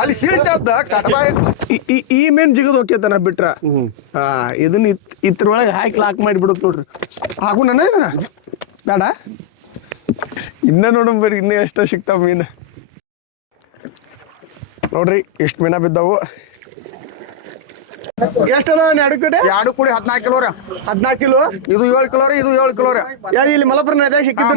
ಅಲ್ಲಿ ಸಿಳಿತದ ಕಟಬಾಯಿ ಈ ಮೇನ್ ಜಿಗದ್ ಹೋಗ್ಯತನ ಬಿಟ್ರ ಇದನ್ನ ಇದ್ರೊಳಗೆ ಹಾಕಿ ಲಾಕ್ ಮಾಡಿ ಬಿಡುತ್ತ ನೋಡ್ರಿ ಹಾಗೂ ನನ್ನ ಇದನ್ನ ಬೇಡ ಇನ್ನ ನೋಡಮ್ ಬರ್ರಿ ಇನ್ನೇ ಎಷ್ಟ ಸಿಗ್ತಾವ ಮೀನು ನೋಡ್ರಿ ಎಷ್ಟು ಮೀನ ಬಿದ್ದಾವು ಎಷ್ಟದ ಎರಡು ಕೂಡಿ 14 ಕಿಲೋ ರೀ 14 ಕಿಲೋ ಇದು 7 ಕಿಲೋ ರೀ ಇದು 7 ಕಿಲೋ ರೀ ಇಲ್ಲಿ ಮಲಪುರ ನದಿಯಾಗ ಸಿಕ್ಕಿದ್ದು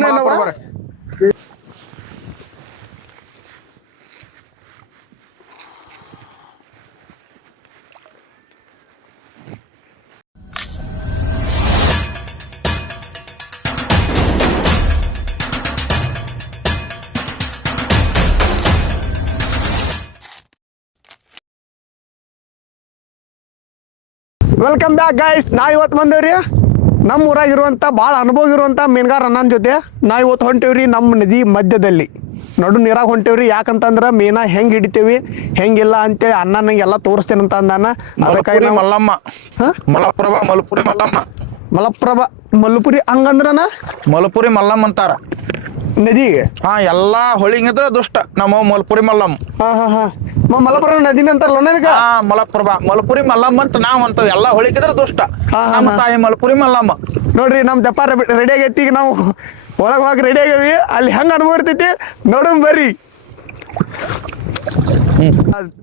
ವೆಲ್ಕಮ್ ಬ್ಯಾಕ್ ಗೈಸ್ ಇವತ್ತು ಬಂದೇವ್ರಿ ನಮ್ಮ ಊರಾಗಿರುವಂಥ ಭಾಳ ಅನುಭವ ಇರುವಂಥ ಮೀನುಗಾರ ಅಣ್ಣನ ಜೊತೆ ಇವತ್ತು ಹೊಂಟೇವ್ರಿ ನಮ್ಮ ನದಿ ಮಧ್ಯದಲ್ಲಿ ನಡು ನೀರಾಗ ಹೊಂಟೇವ್ರಿ ಯಾಕಂತಂದ್ರೆ ಮೀನ ಹೆಂಗೆ ಹಿಡಿತೇವಿ ಹೆಂಗಿಲ್ಲ ಅಂತೇಳಿ ಅಣ್ಣ ನಂಗೆ ಎಲ್ಲ ತೋರಿಸ್ತೇನೆ ಅಂತ ಅಂದಾನ ಅದಕ್ಕಾಗಿ ಮಲ್ಲಮ್ಮ ಮಲಪ್ರಭಾ ಮಲಪುರಿ ಮಲ್ಲಮ್ಮ ಮಲಪ್ರಭಾ ಮಲ್ಲಪುರಿ ಹಂಗಂದ್ರನ ಮಲಪುರಿ ಮಲ್ಲಮ್ಮ ಅಂತಾರ ನದಿ ಎಲ್ಲಾ ಹೊಳಿಗಿದ್ರ ದುಷ್ಟ ನಮ್ಮ ಮಲಪುರಿ ಮಲ್ಲಮ್ಮ ಮಲಪುರ ನದಿನ ಅಂತಾರಲ್ಲ ಮಲಪ್ರಭಾ ಮಲಪುರಿ ಮಲ್ಲಮ್ಮ ಅಂತ ನಾವ್ ಅಂತವ್ ಎಲ್ಲಾ ಹೊಳಿಗಿದ್ರ ದುಷ್ಟ ನಮ್ಮ ತಾಯಿ ಮಲಪುರಿ ಮಲ್ಲಮ್ಮ ನೋಡ್ರಿ ನಮ್ ದಪ್ಪ ರೆಡಿ ಆಗೈತಿ ಈಗ ನಾವು ಒಳಗೆ ಹೋಗಿ ರೆಡಿ ಆಗೇವಿ ಅಲ್ಲಿ ಹೆಂಗ ಅನುಭವ ಇರ್ತೈತಿ ನೋಡಮ್ ಬರ್ರಿ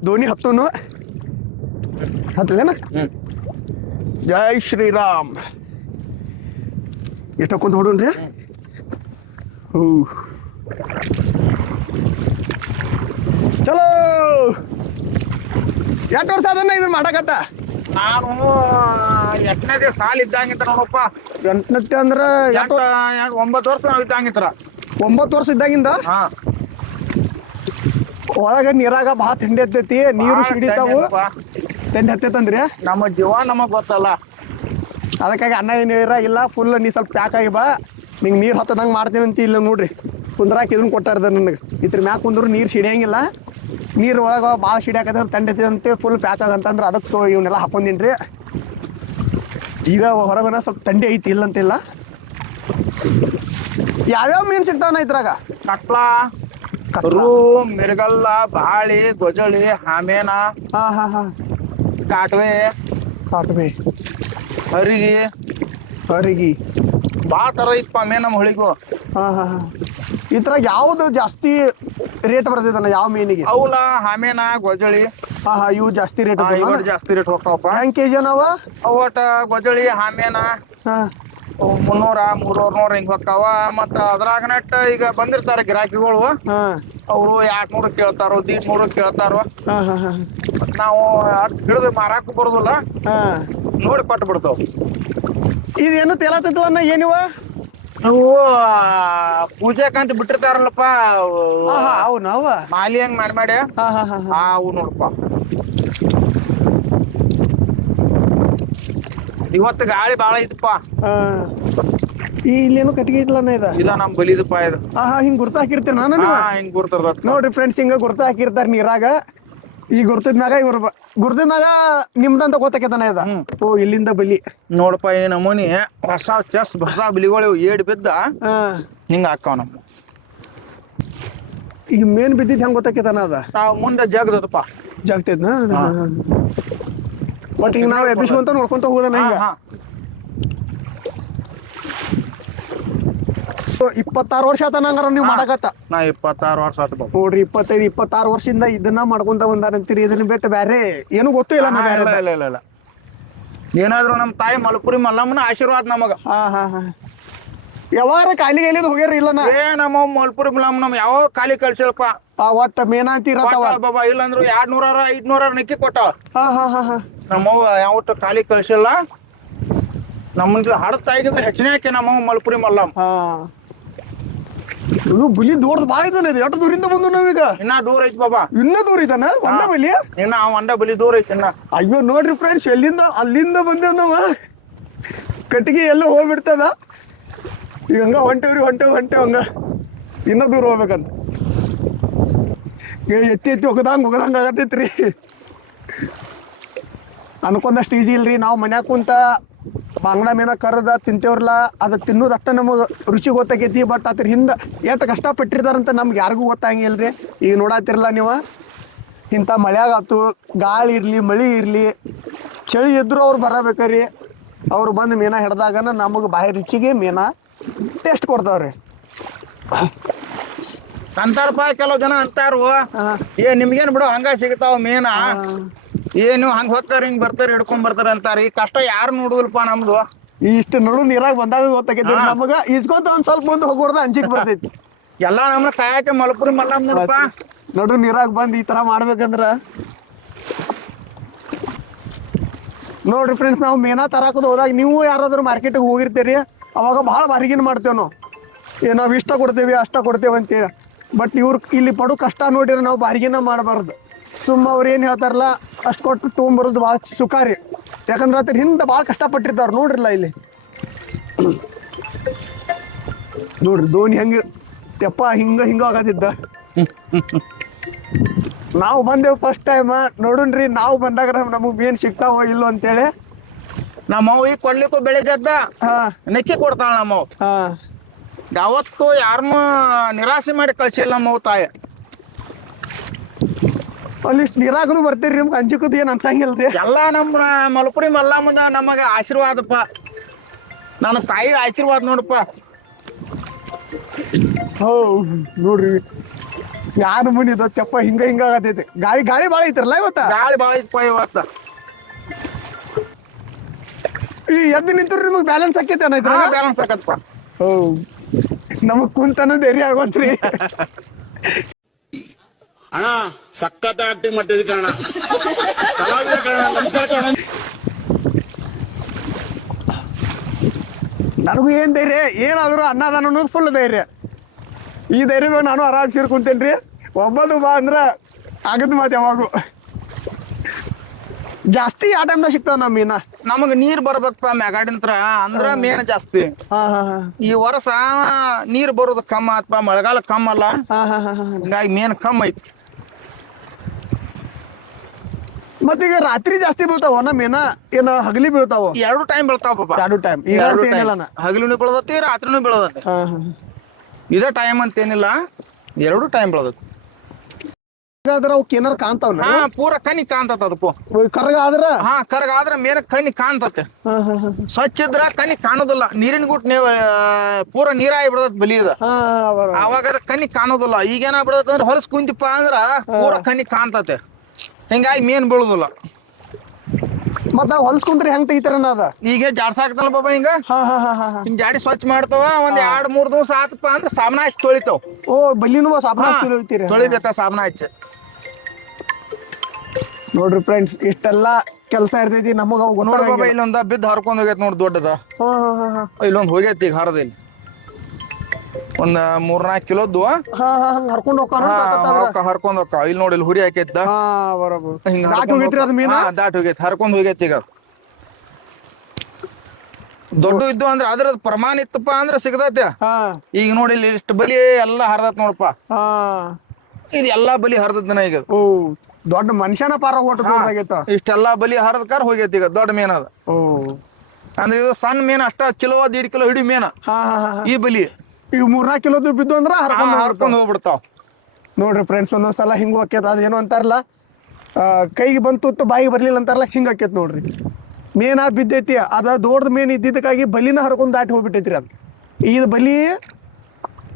ಧೋನಿ ಹತ್ತುನು ಹತ್ತಲೇನ ಜೈ ಶ್ರೀರಾಮ್ ಎಷ್ಟ ಕುಂತ ಹೊಡೋಣ್ರಿ ಚಲೋ ಎಷ್ಟು ವರ್ಷ ಅದನ್ನ ಇದನ್ನ ಮಾಡಕತ್ತ ನಾನು 8ನೇ ಸಾಲ ಇದ್ದಂಗಿತ್ತ ನೋಡಪ್ಪ 8ನೇ ಅಂದ್ರ 9 ವರ್ಷ ನಾವ್ ಇದ್ದಂಗಿತ್ರ 9 ವರ್ಷ ಇದ್ದಾಗಿಂದ ಒಳಗ ನೀರಾಗ ಭಾಳ ಥಂಡಿ ಹತ್ತೈತಿ ನೀರು ಸಿಡಿತಾವು ಥಂಡಿ ಹತ್ತೈತಂದ್ರಿ ನಮ್ಮ ಜೀವ ನಮಗ್ ಗೊತ್ತಲ್ಲ ಅದಕ್ಕಾಗಿ ಅಣ್ಣ ಏನು ಹೇಳಿರ ಇಲ್ಲ ಫುಲ್ ನೀ ಸ್ವಲ್ಪ ಪ್ಯಾಕ್ ಆಗಿ ಬಾ ನಿಂಗೆ ನೀರು ಹತ್ತದಂಗೆ ಮಾಡ್ತೀನಿ ಅಂತ ಇಲ್ಲ ನೋಡ್ರಿ ಕುಂದ್ರಾಕ ಇದನ್ನ ಕೊಟ್ಟಾರ್ದ ನನಗೆ ಇದ್ರ ಮ್ಯಾಗ ಕುಂದ್ರು ನೀರು ಸಿಡಿಯಂಗಿಲ್ಲ ನೀರು ಒಳಗೆ ಭಾಳ ಸಿಡಿಯಾಕಂದ್ರೆ ಥಂಡಿ ಹತ್ತೈತಿ ಅಂತೇಳಿ ಫುಲ್ ಪ್ಯಾಕ್ ಆಗಂತಂದ್ರೆ ಅದಕ್ಕೆ ಸೊ ಇವನ್ನೆಲ್ಲ ಹಾಕೊಂಡಿನಿ ರೀ ಈಗ ಹೊರಗನ ಸ್ವಲ್ಪ ಥಂಡಿ ಐತಿ ಇಲ್ಲ ಅಂತಿಲ್ಲ ಯಾವ್ಯಾವ ಮೀನು ಸಿಗ್ತಾವನ ಇದ್ರಾಗ ಕಟ್ಲ ಮಿರ್ಗಲ್ಲ ಬಾಳಿ ಗೊಜಳಿ ಹಾಮೇನ ಕಾಟ್ವೆ ಹರಿಗಿ ಭಾಳ ಥರ ಇತ್ತಪ್ಪ ಮೇ ನಮ್ಮ ಹೊಳಿಗೂ ಈ ಥರ ಯಾವುದು ಜಾಸ್ತಿ ರೇಟ್ ಬರ್ತೈತಣ್ಣ ಯಾವ ಮೀನಿಗೆ ಅವಲ ಹಾಮೇನ ಗೊಜಳಿ ಇವು ಜಾಸ್ತಿ ರೇಟ್ ಜಾಸ್ತಿ ರೇಟ್ ಹೋಗ್ತಾವಪ್ಪ ಹೆಂಗೆ ಕೆಜಿ ಅವ ಅವಟ ಗೊಜಳಿ ಹಾಮೇನ 300 300 ಹಿಂಗ್ ಹೋಗ್ತಾವ ಮತ್ತ ಅದ್ರಾಗ ನೆಟ್ ಈಗ ಬಂದಿರ್ತಾರ ಗಿರಾಕಿಗಳು ಅವರು 200 ಕೇಳ್ತಾರೋ 150 ಕೇಳ್ತಾರೋ ನಾವು ಹಿಡಿದು ಮಾರಾಕು ಬರೋದಿಲ್ಲ ನೋಡಿ ಕೊಟ್ಟು ಬಿಡ್ತಾವ ಇದೇನು ತೇಲತ್ತಲ್ಲ ಏನಿವ ನಾವು ಪೂಜೆಕಂತ ಬಿಟ್ಟಿರ್ತಾರಲ್ಲಪ್ಪ ಅವನವ ಮಾಲಿ ಹಂಗ್ ಮಾಡಿ ಅವು ನೋಡಪ್ಪ ಇವತ್ತು ಗಾಳಿ ಬಾಳ ಐತಪ್ಪ ಇಲ್ಲೇನು ಕಟ್ಟಿಗೆ ಐತಲ್ಲ ಇಲ್ಲ ನಮ್ ಬಲಿದಪ್ಪ ಇದು ಹಿಂಗ್ ಗುರ್ತ ಹಾಕಿರ್ತೀರ ನಾನು ಹಿಂಗ್ ಗುರ್ತಾರ ನೋಡ್ರಿ ಫ್ರೆಂಡ್ಸ್ ಹಿಂಗ ಗುರ್ತ ಹಾಕಿರ್ತಾರ ನೀರಾಗ ಈ ಗುರ್ತದ ಮ್ಯಾಗ ಇವ್ರ ಗುರ್ತದ ಮ್ಯಾಗ ನಿಮ್ದಂತ ಗೊತ್ತಾಕೇತನ ಇದ ಇಲ್ಲಿಂದ ಬಲಿ ನೋಡಪ್ಪ ಈ ನಮೂನಿ ಹೊಸ ಹೊಸ ಬಲಿಗಳು ಏಡ್ ಬಿದ್ದ ಹಿಂಗ ಹಾಕಾವ ನಮ್ಮ ಈಗ ಮೇನ್ ಬಿದ್ದಿದ್ ಹೆಂಗ್ ಗೊತ್ತಾಕೇತನ ಅದ ನಾವ್ ಮುಂದೆ ಜಗದಪ್ಪ ಜಾಗ್ತೈತ್ನ ಬಟ್ ಈಗ ನಾವ್ ಎಬ್ಬಿಸ್ಕೊಂತ ನೋಡ್ಕೊಂತ ಹೋದನ ಈಗ 26 ವರ್ಷ ಆತ ನಂಗಾರ ನೀವು ಮಾಡಕತ್ತ ನಾ 26 ವರ್ಷ ಆತ ನೋಡ್ರಿ 25 26 ವರ್ಷದಿಂದ ಇದನ್ನ ಮಾಡ್ಕೊಂತ ಬಂದಾರಂತೀರಿ ಇದನ್ನ ಬಿಟ್ಟು ಬೇರೆ ಏನು ಗೊತ್ತೂ ಇಲ್ಲ ಇಲ್ಲ ಏನಾದ್ರು ನಮ್ ತಾಯಿ ಮಲಪುರಿ ಮಲ್ಲಮ್ಮನ ಆಶೀರ್ವಾದ ನಮಗ ಯಾವಾರ ಖಾಲಿ ಗೈಲಿದ್ ಹೋಗ್ಯಾರ ಇಲ್ಲ ನಮ್ಮ ಮಲಪುರಿ ಮಲ್ಲಮ್ಮ ನಮ್ ಯಾವ ಖಾಲಿ ಕಳ್ಸಲ್ಪ ಒಟ್ಟ ಮೇನಾಂತಿ ಬಾಬಾ ಇಲ್ಲಂದ್ರು 200 500 ನಿಕ್ಕಿ ಕೊಟ್ಟಾವ ನಮ್ಮವ್ವ ಯಾವಟ್ಟು ಖಾಲಿ ಕಳ್ಸಿಲ್ಲ ನಮ್ಮ ಹಡತ ಆಗಿದ್ರೆ ಹೆಚ್ಚಿನ ಹಾಕಿ ನಮ್ಮವ್ವ ಮಲಪುರಿ ಮಲ್ಲಮ್ಮ ಬಲಿ ದೂರದ ಭಾಳ ಐತಾನೆ ಇದು ಎಷ್ಟು ದೂರಿಂದ ಬಂದು ನಾವೀಗ ಇನ್ನ ದೂರ ಐತಿ ಬಾಬಾ ಇನ್ನ ದೂರ ಐತಾನ ಒಂದ ಬಲಿ ಇನ್ನ ಒಂದ ಬಲಿ ದೂರ ಐತಿ ಇನ್ನ ಅಯ್ಯೋ ನೋಡ್ರಿ ಫ್ರೆಂಡ್ಸ್ ಅಲ್ಲಿಂದ ಬಂದೇವ್ ನಾವ ಕಟ್ಟಿಗೆ ಎಲ್ಲ ಹೋಗ್ಬಿಡ್ತದ ಈಗ ಹಂಗ ಹೊಂಟೇವ್ ಹಂಗ ಇನ್ನ ದೂರ ಹೋಗ್ಬೇಕಂತ ಎತ್ತಿ ಹೋಗದಂಗ ಆಗತೈತ್ರಿ ಅನ್ಕೊಂಡಷ್ಟು ಈಜಿ ಇಲ್ರಿ ನಾವು ಮನ್ಯಾಗ ಕುಂತ ಬಾಂಗ್ಡಾ ಮೀನ ಕರೆದ ತಿಂತೇವ್ರಲ್ಲ ಅದು ತಿನ್ನೋದು ಅಷ್ಟ ನಮಗೆ ರುಚಿ ಗೊತ್ತಾಗೈತಿ. ಬಟ್ ಅದ್ರ ಹಿಂದೆ ಎಷ್ಟು ಕಷ್ಟಪಟ್ಟಿರ್ತಾರಂತ ನಮ್ಗೆ ಯಾರಿಗೂ ಗೊತ್ತಾಗಿಲ್ರಿ. ಈಗ ನೋಡತ್ತಿರಲ್ಲ ನೀವು, ಇಂಥ ಮಳೆಯಾಗಾತು, ಗಾಳಿ ಇರಲಿ ಮಳೆ ಇರಲಿ ಚಳಿ ಇದ್ದರೂ ಅವ್ರು ಬರಬೇಕ್ರಿ. ಅವ್ರು ಬಂದು ಮೀನ ಹಿಡ್ದಾಗನ ನಮಗೆ ಬಾಯಿ ರುಚಿಗೆ ಮೀನ ಟೇಸ್ಟ್ ಕೊಡ್ತಾವ್ರಿ. ಅಂತಾರಪ್ಪ ಕೆಲವು ಜನ ಅಂತಾರು, ನಿಮ್ಗೇನ್ ಬಿಡು ಹಂಗ ಸಿಗ್ತಾವ ಮೀನ, ಏನು ಹಂಗ ಹೋಗ್ತಾರ ಹಿಂಗ್ ಬರ್ತಾರ ಹಿಡ್ಕೊಂಡ್ ಬರ್ತಾರ ಅಂತಾರ. ಈ ಕಷ್ಟ ಯಾರು ನೋಡುದಿಲ್ಪ ನಮ್ದು. ಇಷ್ಟು ನಡು ನೀರಾಗ ಬಂದಾಗ ಗೊತ್ತಾಗೈತಿ ನಮಗ. ಇಸ್ಕೊಂತ ಒಂದ್ ಸ್ವಲ್ಪ ಮುಂದೆ ಹೋಗೋರ್ದ ಅಂಜಿಕ್ ಬರ್ತೈತಿ. ಎಲ್ಲಾ ನಮ್ನ ಕಾಯಕ ಮಲಪುರಿ ಮಲ್ಲಮ್ಮ ನೋಡಪ್ಪ. ನಡು ನೀರಾಗ ಬಂದು ಈ ತರ ಮಾಡ್ಬೇಕಂದ್ರ ನೋಡ್ರಿ ಫ್ರೆಂಡ್ಸ್, ನಾವು ಮೀನಾ ತರಾಕದು ಹೋದಾಗ ನೀವು ಯಾರಾದ್ರೂ ಮಾರ್ಕೆಟಿಗೆ ಹೋಗಿರ್ತೀರಿ, ಅವಾಗ ಭಾಳ ಬಾರಿಗಿನ ಮಾಡ್ತೇವೆ ನಾವು. ನಾವು ಇಷ್ಟ ಕೊಡ್ತೇವೆ ಅಷ್ಟ ಕೊಡ್ತೇವೆ ಅಂತೀವಿ. ಬಟ್ ಇವ್ರು ಇಲ್ಲಿ ಪಡು ಕಷ್ಟ ನೋಡಿದ್ರೆ ನಾವು ಬಾರಿಗಿನ ಮಾಡಬಾರ್ದು. ಸುಮ್ಮ ಅವ್ರು ಏನು ಹೇಳ್ತಾರಲ್ಲ ಅಷ್ಟು ಕೊಟ್ಟು ತೊಗೊಂಬರೋದು ಭಾಳ ಸುಖ ರೀ. ಯಾಕಂದ್ರೆ ಅದ್ರ ಹಿಂದೆ ಭಾಳ ಕಷ್ಟಪಟ್ಟಿರ್ತಾವ್ರು ನೋಡ್ರಿಲ್ಲ ಇಲ್ಲಿ. ನೋಡ್ರಿ ದೋಣಿ ಹೆಂಗೆ ತೆಪ್ಪ ಹಿಂಗ ಆಗತ್ತಿದ್ದ. ನಾವು ಬಂದೇವು ಫಸ್ಟ್ ಟೈಮ್ ನೋಡುನ್ರಿ. ನಾವು ಬಂದಾಗ ನಮಗೆ ಮೀನು ಸಿಗ್ತಾವೋ ಇಲ್ಲೋ ಅಂತೇಳಿ. ನಮ್ಮವ್ ಈಗ ಕೊಡ್ಲಿಕ್ಕೂ ಬೆಳಿಗ್ಗೆ ಎದ್ದ ನೆಕ್ಕಿ ಕೊಡ್ತಾಳ ನಮ್ಮವ್. ಯಾವತ್ತು ಯಾರನ್ನೂ ನಿರಾಸೆ ಮಾಡಿ ಕಳ್ಸಿಲ್ಲ ನಮ್ಮವ್ ತಾಯಿ. ಅಲ್ಲಿಷ್ಟು ನೀರಾಗೂ ಬರ್ತೀರಿ, ನಿಮ್ಗೆ ಅಂಜಿಕದು ಏನು ಅನ್ಸಂಗಿಲ್ರಿ. ಎಲ್ಲ ನಮ್ಮ ಮಲಪುರಿ ಮಲ್ಲಮ್ಮದ ನಮಗೆ ಆಶೀರ್ವಾದಪ್ಪ. ನನ್ನ ತಾಯಿಗೆ ಆಶೀರ್ವಾದ ನೋಡಪ್ಪ. ಹೋ ನೋಡ್ರಿ ಯಾರು ಮುನಿ ತೆಪ್ಪ ಹಿಂಗ ಆಗತೈತಿ. ಗಾಳಿ ಭಾಳ ಐತ್ರಲ್ಲ ಇವತ್ತ. ಗಾಳಿ ಭಾಳ ಐತಪ್ಪ ಇವತ್ತ. ಈ ಎದ್ದು ನಿಂತ್ರಿ ನಿಮಗೆ ಬ್ಯಾಲೆನ್ಸ್ ಆಕೈತೆ ಅನ್ನೈತ್ರ. ಬ್ಯಾಲೆನ್ಸ್ ಆಕತ್ತಪ್ಪ. ಹೋ ನಮಗ್ ಕುಂತನ ಧೈರ್ಯ ಆಗೋತ್ರಿ. ಅಣ್ಣ ಸಖತ್ ಆಕ್ಟಿಂಗ್ ಮಾಡ್ತಿದ್ವಿ ಕಣ. ನನಗೂ ಏನ್ ಧೈರ್ಯ, ಏನಾದ್ರು ಅನ್ನದಾನ ಅನ್ನೋದು ಫುಲ್ ಧೈರ್ಯ. ಈ ಧೈರ್ಯ ಮೇಲೆ ನಾನು ಆರಾಮ್ ಸೀರ್ ಕುಂತೇನ್ರಿ. ಒಬ್ಬದು ಬಾ ಅಂದ್ರ ಆಗದ್ ಮಾತು ಯಾವಾಗೂ ಜಾಸ್ತಿ ಆ ಟೈಮ್ದಾಗ ಸಿಗ್ತಾವ ನಮ್ಮ ಮೀನ. ನಮಗ ನೀರ್ ಬರ್ಬೇಕಪ್ಪ ಮ್ಯಾಗಾಡಿಂತ್ರ, ಅಂದ್ರ ಮೇನ್ ಜಾಸ್ತಿ. ಈ ವರ್ಷ ನೀರ್ ಬರೋದು ಕಮ್ಮ ಆತ್ಪ, ಮಳೆಗಾಲ ಕಮ್ಮ ಅಲ್ಲ, ಹಿಂಗಾಗಿ ಮೇನ್ ಕಮ್ಮ ಐತಿ. ಮತ್ತೀಗ ರಾತ್ರಿ ಜಾಸ್ತಿ ಬೀಳ್ತಾವ ನಮ್ಮ ಮೀನ ಏನ ಹಗಲಿ ಬೀಳ್ತಾವ? ಎರಡು ಟೈಮ್ ಬೀಳ್ತಾವ ಪಾಪ. ಎರಡು ಟೈಮ್. ಈಗ ಹಗಲಿನೂ ಬೀಳದತಿ ರಾತ್ರಿನೂ ಬೀಳದತಿ. ಇದೇ ಟೈಮ್ ಅಂತ ಏನಿಲ್ಲ, ಎರಡು ಟೈಮ್ ಬೀಳದತಿ. ಅವಕ್ಕೆ ಏನಾರ ಕಾಣ್ತಾವಲ್ಲ? ಪೂರ ಕಣ್ಣಿ ಕಾಣ್ತತ ಅದಕ್ಕೂ. ಕರ್ಗ ಆದ್ರ ಕರ್ಗ ಆದ್ರ ಮೇನ ಕಣ್ಣಿ ಕಾಣ್ತತೆ. ಸ್ವಚ್ಛ ಇದ್ರ ಕಣ್ಣಿ ಕಾಣೋದಿಲ್ಲ. ನೀರಿನ ಗುಟ್ ಪೂರ ನೀರಾಗಿ ಬಿಡದತ್ ಬಲಿ ಅದ. ಅವಾಗ ಅದ ಕಣ್ಣಿ ಕಾಣೋದಿಲ್ಲ. ಈಗೇನ ಬಿಡದತ್ ಅಂದ್ರೆ ಹೊಲಸ್ ಕುಂತಿಪ್ಪ ಅಂದ್ರ ಪೂರ ಕಣ್ಣಿ ಕಾಣ್ತತೆ. ಹಿಂಗಾಗಿ ಮೇನ್ ಬೀಳುದಿಲ್ಲ. ಮತ್ತ ನಾವು ಹೊಲ್ಸ್ಕೊಂಡ್ರಿ ಹೆಂಗ್ ತೆಗಿತಾರನ ಅದ? ಈಗ ಜಾಡ್ಸಾಕ್ತಲ್ಲ ಬಾಬಾ ಹಿಂಗ ಹಿಂಗ್ ಜಾಡಿ ಸ್ವಚ್ಛ ಮಾಡ್ತಾವ. ಒಂದ್ 2-3 ದಿವಸ ಆತಪ್ಪ ಅಂದ್ರೆ ಸಾಬನ ಹಚ್ಚಿ ತೊಳಿತಾವ. ಓ ಬಲ್ಲಿನೂ ಸಾಬನ ತೊಳಿಬೇಕ ಸಾಬನ ಹಚ್ಚಿ. ನೋಡ್ರಿ ಫ್ರೆಂಡ್ಸ್, ಇಷ್ಟೆಲ್ಲ ಕೆಲಸ ಇರ್ತೈತಿ ನಮಗ. ನೋಡ್ ಬಾಬಾ ಇಲ್ಲೊಂದ ಬಿದ್ದು ಹರ್ಕೊಂಡ್ ಹೋಗೈತಿ ನೋಡ್ ದೊಡ್ಡದ. ಇಲ್ಲೊಂದ್ ಹೋಗೈತಿ ಈಗ ಹರದಿಲ್ಲ. ಒಂದ್ 3-4 ಕಿಲೋದ್ದು ಹರ್ಕೊಂಡ್ ಹರ್ಕೊಂಡ್ ಹೋಗ. ಇಲ್ಲಿ ನೋಡಿ ಇಲ್ಲಿ ಹುರಿ ಹಾಕೈತ. ದಾಟ್ ಹೋಗೈತಿ, ಹರ್ಕೊಂಡ್ ಹೋಗೈತಿ. ಈಗ ದೊಡ್ಡ ಇದ್ದು ಅಂದ್ರ ಅದ್ರದ್ ಪ್ರಮಾಣ ಇತ್ತಪ್ಪ ಅಂದ್ರ ಸಿಗತೈತಿ. ಈಗ ನೋಡಿ ಇಲ್ಲಿ ಇಷ್ಟ ಬಲಿ ಎಲ್ಲಾ ಹರ್ದತ್ ನೋಡಪ್ಪ. ಇದು ಎಲ್ಲಾ ಬಲಿ ಹರ್ದನ ಈಗ. ದೊಡ್ಡ ಮನುಷ್ಯನ ಪಾರ ಇಷ್ಟೆಲ್ಲಾ ಬಲಿ ಹರದ್ಕಾರ ಹೋಗೈತಿ ಈಗ. ದೊಡ್ಡ ಮೇನ ಅದ ಅಂದ್ರೆ ಇದು ಸಣ್ಣ ಮೇನ ಅಷ್ಟ ಕಿಲೋ 1.5 ಕಿಲೋ ಹಿಡಿ ಮೇನ ಈ ಬಲಿ. ಈಗ 3-4 ಕಿಲೋದು ಬಿದ್ದು ಅಂದ್ರ ಹರ್ಕೊಂಡ್ ಹೋಗ್ಬಿಡ್ತಾವ. ನೋಡ್ರಿ ಫ್ರೆಂಡ್ಸ್, ಒಂದೊಂದ್ಸಲ ಹಿಂಗ ಹಾಕ್ಯತ. ಅದೇನು ಅಂತಾರಲ್ಲ, ಕೈಗೆ ಬಂತು ಬಾಯಿಗೆ ಬರ್ಲಿಲ್ಲ ಅಂತಾರಲ್ಲ, ಹಿಂಗ ಹಾಕ್ಯತ್ ನೋಡ್ರಿ. ಮೇನ ಬಿದ್ದೈತಿ, ಅದ ದೊಡ್ಡ ಮೇನ್ ಇದ್ದಿದ್ದಕ್ಕಾಗಿ ಬಲಿನ ಹರ್ಕೊಂಡ್ ದಾಟಿ ಹೋಗ್ಬಿಟ್ಟೈತ್ರಿ. ಅದು ಇದು ಬಲಿ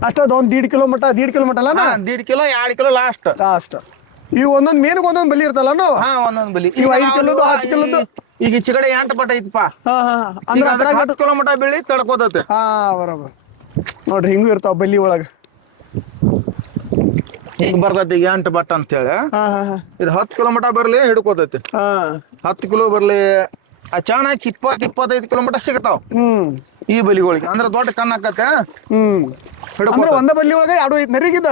ಅಷ್ಟದ ಒಂದ್ 1.5 ಕಿಲೋ ಮಟ್ಟ 1.5 ಕಿಲೋ ಮಟ್ಟ ಅಲ್ಲ, 1.5 ಕಿಲೋ 2 ಕಿಲೋ ಲಾಸ್ಟ್. ಈಗ ಒಂದೊಂದ್ ಮೇನ್ಗೆ ಒಂದೊಂದ್ ಬಲಿ ಇರ್ತಲ್ಲ ನಾವು. ಒಂದೊಂದ್ ಬಲಿ. ಈಗ 5 ಕಿಲೋದು 10 ಕಿಲೋದು. ಈಗ ಚಿಗಡೆ 8 ಪಟ ಐತಪ್ಪ. 10 ಕಿಲೋ ಮಟ್ಟ ಬೆಳಿ ತಡ್ಕೋತೈತೆ. ಬರೋಬರ್. ನೋಡ್ರಿ ಹಿಂಗೂ ಇರ್ತಾವ ಬಲಿ ಒಳಗ. ಹಿಂಗ್ ಬರ್ತೈತಿ 8 ಬಟ್ ಅಂತ ಹೇಳಿ. ಇದು 10 ಕಿಲೋ ಮಟ್ಟ ಬರ್ಲಿ ಹಿಡ್ಕೋತೈತಿ. 10 ಕಿಲೋ ಬರ್ಲಿ ಚೆನ್ನಾಗಿ 20-25 ಕಿಲೋಮೀಟರ್ ಸಿಗತಾವ ಈ ಬಲಿಗಳಿಗೆ. ಅಂದ್ರೆ ದೊಡ್ಡ ಕಣ್ಣು ಆಕತ್ತೆ. ಒಂದ ಬಲಿ ಒಳಗ 2 ಐತಿ ನರಿಗಿದ.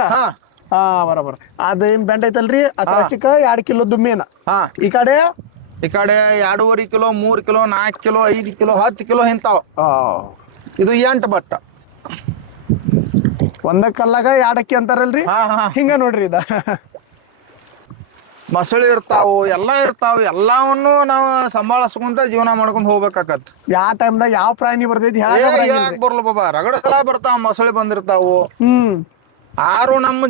ಬರೋಬರ್. ಅದೇನ್ ಬೆಂಡ್ ಐತಲ್ರಿ, ಅಥವಾ ಚಿಕ್ಕ 2 ಕಿಲೋದು ಮೇನ. ಈ ಕಡೆ 2.5 kilo 3 kilo 4 kilo 5 kilo 10 kilo ಇಂತಾವ. ಇದು 8 ಬಟ್ಟ. ಒಂದ ಕಲ್ಲಾಗ 2 ಅಕ್ಕಿ ಅಂತಾರಲ್ರಿ, ಹಿಂಗ ನೋಡ್ರಿ ಇದ. ಮೊಸಳಿ ಇರ್ತಾವು ಎಲ್ಲಾ ಇರ್ತಾವ ಎಲ್ಲವನ್ನು ನಾವು ಸಂಭಾಳಿಸ್ಕೊಂತ ಜೀವನ ಮಾಡ್ಕೊಂಡ್ ಹೋಗ್ಬೇಕಾಕತ್. ಯಾವ ಟೈಮ್ದಾಗ ಯಾವ ಪ್ರಾಣಿ ಬರ್ತೈತಿ ಹೇಳಕ್ ಬರ್ಲ ಬಾಬಾ, ರಗಡ ಸಲ ಬರ್ತಾವ, ಮೊಸಳಿ ಬಂದಿರ್ತಾವು. ಆರು ನಮ್ಮ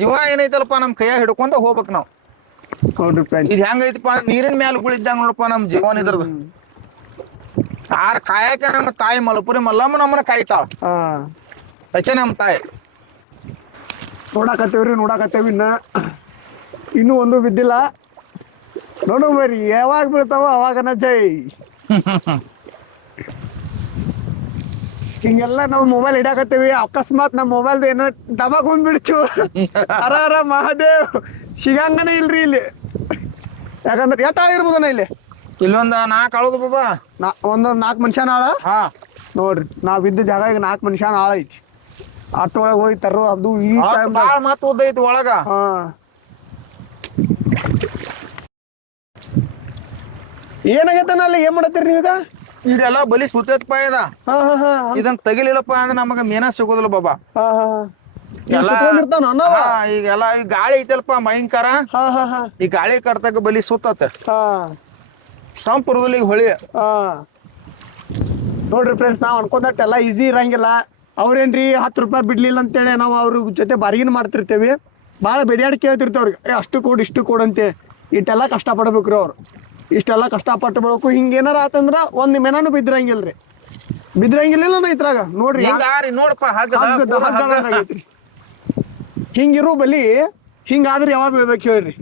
ಜೀವ ಏನೈತಲ್ಪ ನಮ್ ಕೈಯಾಗ ಹಿಡ್ಕೊಂತ ಹೋಗ್ಬೇಕ್ ನಾವ್. ಇದು ಹೆಂಗೈತಿಪ್ಪ ನೀರಿನ ಮ್ಯಾಲ ಗುಳಿದ್ದಂಗ ನೋಡಪ್ಪ ನಮ್ ಜೀವನ ಇದ್ರದ್ದು. ಆರ್ ಕಾಯಕ ನಮ್ಮ ತಾಯಿ ಮಲಪುರಿ ಮಲ್ಲಮ್ಮ ನಮ್ಮನ್ನ ಕಾಯ್ತಾಳ. ಯಾಕೆ ನಮ್ಮ ತಾಯಿ ನೋಡಾಕತ್ತೇವ್ರಿ ಇನ್ನೂ ಒಂದು ಬಿದ್ದಿಲ್ಲ. ನೋಡು ಬರ್ರಿ ಯಾವಾಗ ಬೀಳ್ತಾವ ಅವಾಗನ ಜೈ. ಹಿಂಗೆಲ್ಲ ನಾವು ಮೊಬೈಲ್ ಹಿಡಿಯಾಕತ್ತೇವಿ, ಅಕಸ್ಮಾತ್ ನಮ್ಮ ಮೊಬೈಲ್ದು ಏನೋ ಡಬಾಕ್ ಬಂದ್ಬಿಡ್ತು ಅರ ಮಹಾದೇವ್ ಸಿಗಂಗನೇ ಇಲ್ರಿ ಇಲ್ಲಿ. ಯಾಕಂದ್ರೆ ಎಷ್ಟ್ ಆಳ ಇರ್ಬೋದಣ್ಣ ಇಲ್ಲಿ? ಇಲ್ಲೊಂದ 4 ಆಳದು ಬಾಬಾ. ಒಂದು 4 ಮನುಷ್ಯನ ಆಳ. ಹಾ ನೋಡ್ರಿ ನಾವ್ ಇದ್ದ ಜಾಗ ಈಗ 4 ಮನುಷ್ಯನ ಆಳ ಐತಿ. ಅಷ್ಟೊಳಗೆ ಹೋಗಿ ತರೋ ಅದು ಈ ಟೈಮ್ ಬಾಳ ಮತ್ ಉದ್ದೈತಿ ಒಳಗ. ಏನಾಗೈತನ ಅಲ್ಲಿ? ಏನ್ ಮಾಡತ್ತೀರಿ ನೀವೀಗ? ಇದೆಲ್ಲ ಬಲಿ ಸುತ್ತೈತಪ್ಪ ಇದ. ಇದನ್ನ ತೆಗಿಲಿಲ್ಲಪ್ಪ ಅಂದ್ರೆ ನಮಗ ಮೀನಾ ಸಿಗೋದಿಲ್ಲ ಬಾಬಾ. ಈಗೆಲ್ಲ ಈ ಗಾಳಿ ಐತಲ್ಪ ಭಯಂಕರ. ಈ ಗಾಳಿ ಕಡ್ತಕ್ಕ ಬಲಿ ಸುತ್ತ ಸಂಪುರದಲ್ಲಿ ಹೊಳಿ. ನೋಡ್ರಿ ಫ್ರೆಂಡ್ಸ್, ನಾವ್ ಅನ್ಕೊಂಡಟ್ಟೆಲ್ಲ ಈಸಿ ಇರಂಗಿಲ್ಲ. ಅವ್ರೇನ್ರಿ 10 ರೂಪಾಯಿ ಬಿಡ್ಲಿಲ್ಲ ಅಂತೇಳಿ ನಾವು ಅವ್ರ ಜೊತೆ ಬಾರ್ಗಿನ್ ಮಾಡ್ತಿರ್ತೇವಿ. ಭಾಳ ಬೆಡಿಯಾಡಿ ಕೇಳ್ತಿರ್ತೇವ್ರಿಗೆ, ಅಷ್ಟು ಕೊಡು ಇಷ್ಟು ಕೊಡು ಅಂತೇಳಿ. ಇಷ್ಟೆಲ್ಲ ಕಷ್ಟಪಡ್ಬೇಕ್ರಿ ಅವ್ರು, ಇಷ್ಟೆಲ್ಲ ಕಷ್ಟಪಟ್ಟು ಬೆಳಕು. ಹಿಂಗೇನಾರ ಆತಂದ್ರ ಒಂದ್ ಮೆನಾನು ಬಿದ್ರಂಗಿಲ್ರಿ. ಬಿದ್ರಂಗಿಲ್ಲ ಇದ್ರಾಗ ನೋಡ್ರಿ ನೋಡಪ್ಪ ಆಗೈತ್ರಿ. ಹಿಂಗಿರೋ ಬಲಿ ಹಿಂಗಾದ್ರೆ ಯಾವಾಗ ಬೀಳ್ಬೇಕು ಹೇಳ್ರಿ?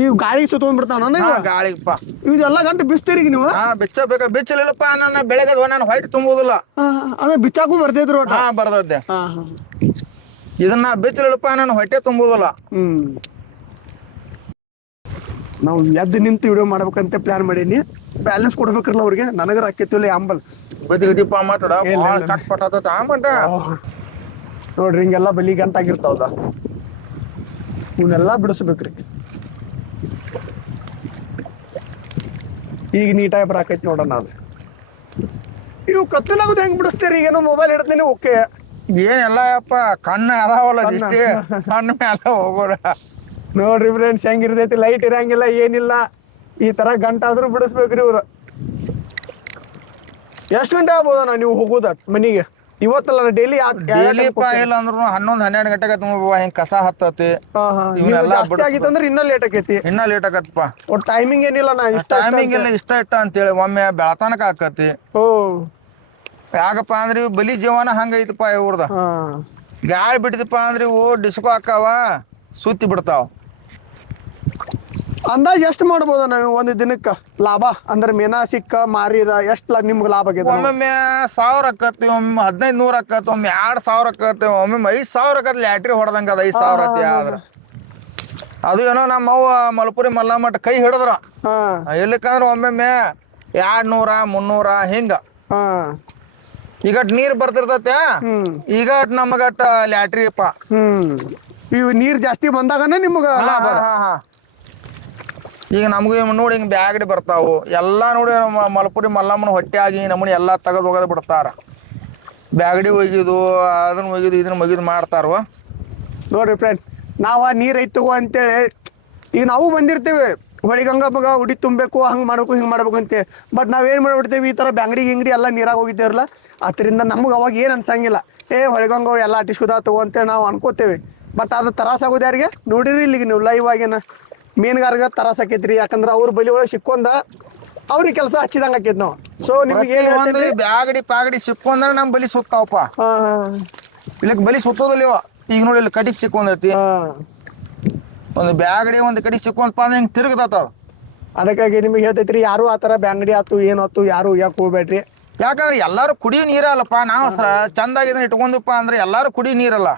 ಈ ಗಾಳಿ ಸುತ್ತಕೊಂಡ್ಬಿಡ್ತಾವ ಗಾಳಿಪ್ಪ. ಇದೆಲ್ಲ ಗಂಟೆ ಬಿಸ್ತೀರಿ ನೀವು? ಬಿಚ್ಚಬೇಕ. ಬಿಚ್ಚಲಿಲ್ಲಪ್ಪ ನಾನು ಬೆಳಗ್ಗೆ ನಾನು ಹೊಯ್ಟ್ ತುಂಬುದಿಲ್ಲ. ಅದೇ ಬಿಚ್ಚಾಕು ಬರ್ತೈತ್ರಿ ಒಟ್ಟ. ಬರ್ತೈತೆ. ಇದನ್ನ ಬಿಚ್ಚಲಿಲ್ಲಪ್ಪ ನಾನು ಹೊಟ್ಟೆ ತುಂಬುದಿಲ್ಲ. ನಾವು ಎದ್ದು ನಿಂತು ವಿಡಿಯೋ ಮಾಡ್ಬೇಕಂತ ಪ್ಲಾನ್ ಮಾಡೀನಿ. ಬ್ಯಾಲೆನ್ಸ್ ಕೊಡ್ಬೇಕ್ರಲ್ಲ ಅವ್ರಿಗೆ, ನನಗರ ಆಕೈತಿಲ್ಲ ಅಂಬಲ್ ಬದಿಗದಿಪ್ಪ ಮಾತಾಡ ಕಟ್ಪಟ್ಟ ಮಟ. ನೋಡ್ರಿ ಹಿಂಗೆಲ್ಲ ಬಲಿ ಗಂಟಾಗಿರ್ತಾವಲ್ಲ, ಇವನ್ನೆಲ್ಲ ಬಿಡಿಸ್ಬೇಕ್ರಿ. ಈಗ ನೀಟಾಗಿ ಬರಾಕೈತಿ ನೋಡೋಣ. ಅದು ಇವು ಕತ್ತಲಾಗೋದು ಹೆಂಗ್ ಬಿಡಿಸ್ತೀರಿ? ಈಗೇನೋ ಮೊಬೈಲ್ ಹಿಡ್ತೀನಿ ಓಕೆ. ಏನೆಲ್ಲ ಯಪ್ಪ ಕಣ್ಣು ಅದಾವಲ್ಲ, ಕಣ್ಣು ಮೇಲೆ ಹೋಗೋಣ. ನೋಡ್ರಿ ಫ್ರೆಂಡ್ಸ್ ಹೆಂಗಿರ್ತೈತಿ, ಲೈಟ್ ಇರಂಗಿಲ್ಲ ಏನಿಲ್ಲ. ಈ ತರ ಗಂಟಾದ್ರೂ ಬಿಡಿಸ್ಬೇಕ್ರಿ ಇವ್ರು. ಎಷ್ಟು ಗಂಟೆ ಆಗ್ಬೋದಣ್ಣ ನೀವು ಹೋಗೋದ ಮನಿಗೆ? ಇವತ್ತಲ್ಲ ಡೈಲಿ ಇಲ್ಲ ಅಂದ್ರು 11-12 ಗಂಟೆಗೆ ಹಿಂಗ್ ಕಸ ಹತ್ತತಿ. ಆಗಿತ್ತಂದ್ರೆ ಇನ್ನೂ ಲೇಟ್ ಆಕೈತಿ. ಇನ್ನ ಲೇಟ್ ಆಗತ್ತಪ್ಪ. ಒಟ್ಟು ಟೈಮಿಂಗ್ ಏನಿಲ್ಲ. ಟೈಮಿಂಗ್ ಎಲ್ಲ ಇಷ್ಟ ಅಂತೇಳಿ ಒಮ್ಮೆ ಬೆಳತನಕ ಆಕತಿ. ಯಾಕಪ್ಪ ಅಂದ್ರೆ ಇವ್ ಬಲಿ ಜೀವನ ಹಂಗೈತಪ್ಪ ಇವ್ರದ. ಗಾಳಿ ಬಿಡ್ತಪ್ಪ ಅಂದ್ರೆ ಇವು ಡಿಸ್ಕೋ ಹಾಕಾವ, ಸುತ್ತಿ ಬಿಡ್ತಾವ. ಅಂದಾಜ್ ಎಷ್ಟು ಮಾಡ್ಬೋದ ನಾವು ಒಂದು ದಿನಕ್ಕ ಲಾಭ? ಅಂದ್ರೆ ಮೀನಾ ಸಿಕ್ಕ ಮಾರಿರ ಎಷ್ಟು ನಿಮ್ಗೆ ಲಾಭ ಆಗಿದೆ? ಒಮ್ಮೊಮ್ಮೆ 1000 ಆಕತಿ, ಒಮ್ಮೆ 1500 ಆಕತಿ, ಒಮ್ಮೆ 2000 ಆಕತಿ, ಒಮ್ಮೆ 5000 ಆಕತಿ. ಲ್ಯಾಟ್ರಿ ಹೊಡೆದಂಗ ಅದ 5000 ಆತಿ. ಆದ್ರ ಅದು ಏನೋ ನಮ್ಮವ್ವ ಮಲಪುರಿ ಮಲ್ಲಮ್ಮಟ ಕೈ ಹಿಡಿದ್ರ. ಎಲ್ಲಿಕಂದ್ರ ಒಮ್ಮೊಮ್ಮೆ 200 300 ಹಿಂಗ. ಈಗ ನೀರ್ ಬರ್ತಿರ್ತೈತೆ, ಈಗ ನಮಗಟ್ಟ ಲ್ಯಾಟ್ರಿ ಅಪ್ಪ. ಇವು ನೀರ್ ಜಾಸ್ತಿ ಬಂದಾಗನೇ ನಿಮ್ಗ ಲಾಭ. ಈಗ ನಮಗೂ ನೋಡಿ ಹಿಂಗೆ ಬ್ಯಾಗಡಿ ಬರ್ತಾವು ಎಲ್ಲ ನೋಡಿ. ಮಲಪುರಿ ಮಲ್ಲಮ್ಮನ ಹೊಟ್ಟೆ ಆಗಿ ನಮ್ಮನ್ನ ಎಲ್ಲ ತೆಗೆದು ಹೋಗೋದು ಬಿಡ್ತಾರ. ಬ್ಯಾಗಡಿ ಒಗಿದು ಅದನ್ನ ಒಗಿದು ಇದನ್ನ ಒಗಿದು ಮಾಡ್ತಾರವ. ನೋಡ್ರಿ ಫ್ರೆಂಡ್ಸ್, ನಾವು ನೀರು ಐತಗೋ ಅಂತೇಳಿ ಈಗ ನಾವು ಬಂದಿರ್ತೇವೆ ಹೊಳಿಗಂಗ ಉಡಿ ತುಂಬಬೇಕು, ಹಂಗೆ ಮಾಡಬೇಕು ಹಿಂಗೆ ಮಾಡ್ಬೇಕು ಅಂತೇಳಿ. ಬಟ್ ನಾವೇನು ಮಾಡಿಬಿಡ್ತೇವೆ, ಈ ಥರ ಬ್ಯಾಂಗಡಿ ಗಿಂಗಡಿ ಎಲ್ಲ ನೀರಾಗ ಹೋಗಿದ್ದೇವ್ರಲ್ಲ, ಅದರಿಂದ ನಮ್ಗೆ ಅವಾಗ ಏನು ಅನ್ಸಂಗಿಲ್ಲ. ಹೊಳಿಗಂಗ ಅವ್ರು ಎಲ್ಲ ಅಟಿಸ್ಕೋದ ತಗೋ ಅಂತೇಳಿ ನಾವು ಅನ್ಕೋತೇವೆ. ಬಟ್ ಅದು ತರಾಸಾಗೋದು ಯಾರಿಗೆ ನೋಡಿರಿ? ಇಲ್ಲಿಗೆ ನೀವು ಲೈವ್ ಆಗಿನ ಮೀನುಗಾರಿಗೆ ತರಾಸ ಆಕೈತ್ರಿ. ಯಾಕಂದ್ರೆ ಅವ್ರ ಬಲಿ ಒಳಗೆ ಸಿಕ್ಕೊಂಡ ಅವ್ರಿಗೆ ಕೆಲಸ ಹಚ್ಚಿದಂಗೆ ಆಕೈತಿ ನಾವು. ಸೊ ನಿಮಗೆ ಬ್ಯಾಗಡಿ ಪಾಗಡಿ ಸಿಕ್ಕೊಂಡ್ರೆ ನಮ್ ಬಲಿ ಸುತ್ತಾವಪ್ಪ. ಇಲ್ಲಕ್ಕೆ ಬಲಿ ಸುತ್ತೋದಿಲ್ಲ ಇವ. ಈಗ ನೋಡಿ ಇಲ್ಲಿ ಕಡಿಗೆ ಸಿಕ್ಕೊಂಡೈತಿ. ಒಂದು ಬ್ಯಾಗಡಿ ಒಂದು ಕಡಿಗೆ ಸಿಕ್ಕೊಂಡಪ್ಪ ಅಂದ್ರೆ ಹಿಂಗೆ ತಿರುಗದ. ಅದಕ್ಕಾಗಿ ನಿಮಗೆ ಹೇಳ್ತೈತ್ರಿ, ಯಾರು ಆ ಥರ ಬ್ಯಾಂಗಡಿ ಆತು ಏನು ಆತು ಯಾರು ಯಾಕೆ ಹೋಗ್ಬೇಡ್ರಿ. ಯಾಕಂದ್ರೆ ಎಲ್ಲಾರು ಕುಡಿಯೋ ನೀರಲ್ಲಪ್ಪ. ನಾವು ಚಂದಾಗಿ ಇದನ್ನ ಇಟ್ಕೊಂಡಪ್ಪ ಅಂದ್ರೆ ಎಲ್ಲಾರು ಕುಡಿಯೋ ನೀರಲ್ಲ.